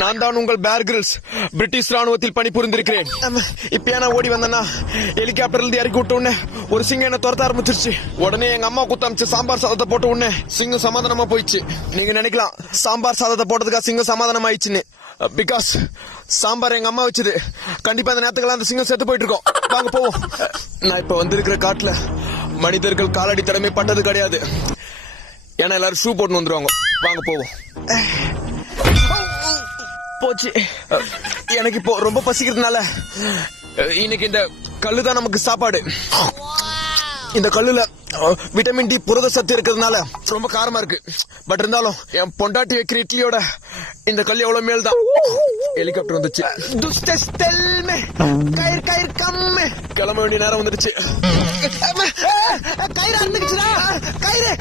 நான் தான் உங்கள் பேர் கிரில்ஸ். பிரிட்டிஷ் ராணுவத்தில் பணிபுரிந்திருக்கிறேன். இப்ப நான் ஓடி வந்தேன்னா ஹெலிகாப்டர்ல இருந்து இறக்கி விட்ட உடனே ஒரு சிங்கம் என்ன துரத்த ஆரம்பிச்சிருச்சு. உடனே எங்க அம்மா குத்தமிச்சு சாம்பார் சாதத்தை போட்ட உடனே சிங்கம் சமாதானமா போயிடுச்சு. நீங்க நினைக்கலாம் சாம்பார் சாதத்தை போட்டதுக்காக சிங்கம் சமாதானம் ஆயிடுச்சுன்னு. பிகாஸ் சாம்பார் எங்க அம்மா வச்சது. கண்டிப்பா அந்த நேரத்துக்கு அந்த சிங்கம் செத்து போயிட்டு இருக்கோம். வாங்க போவோம். நான் இப்ப வந்திருக்கிற காட்டுல மனிதர்கள் காலடி தடமே பட்டது கிடையாது. ஏன்னா எல்லாரும் ஷூ போட்டு வந்துருவாங்க. வாங்க போவோம். போச்சு. எனக்கு இப்போ ரொம்ப பசிக்கிறதுனால இன்னைக்கு இந்த கல்லுதான் நமக்கு சாப்பாடு. இந்த கல்லுல விட்டமின் டி புரத சத்து இருக்கிறதுனால ரொம்ப காரமா இருக்கு. பட் இருந்தாலும் என் பொண்டாட்டி வைக்கிற இட்லியோட இந்த கல் எவ்வளவு மேல் தான். ஹெலிகாப்டர் வந்துச்சு. கிளம்ப வேண்டிய நேரம் வந்துடுச்சு. கயிறு இருந்துச்சுடா. கயிறு